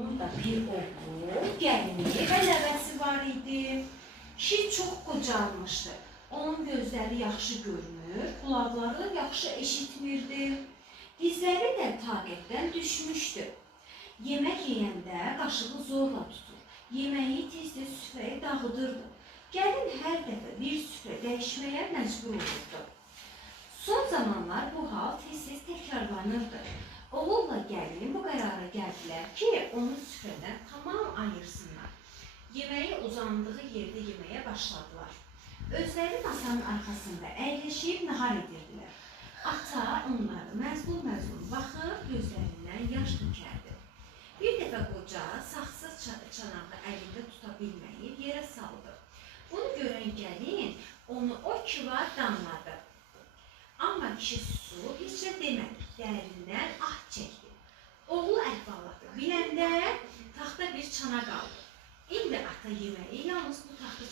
Onun da bir oğlu, gəlini və nəvəsi var idi. Kişi çox qocalmışdı. Onun gözləri yaxşı görmür, qulaqları yaxşı eşitmirdi. Dizləri də taqətdən düşmüşdü. Yemək yeyəndə qaşığı zorla tutur. Yeməyi tez-tez süfrəyə dağıdırdı. Gəlin hər dəfə bir süfrə dəyişməyə məcbur olurdu. Son zamanlar bu hal tez-tez təkrarlanırdı. Oğulla gəlin bu qərara gəldilər ki, onu süfrədən tamam ayırsınlar. Yeməyi uzandığı yerdə yeməyə başladılar. Özləri masanın arxasında əyləşib nahar edirdilər. Ata onları məzlum-məzlum baxıb gözlərindən yaş tökərdi. Bir dəfə qoca saxsız çanağı əlində tuta bilməyib yerə saldı. Bunu görən gəlin onu o ki var damladı. Amma kişi susub heç nə demədi, dərindən ah çəkdi. Oğlu əhvalatı biləndə taxta bir çana qaldı. İndi ata yeməyi yalnız bu taxta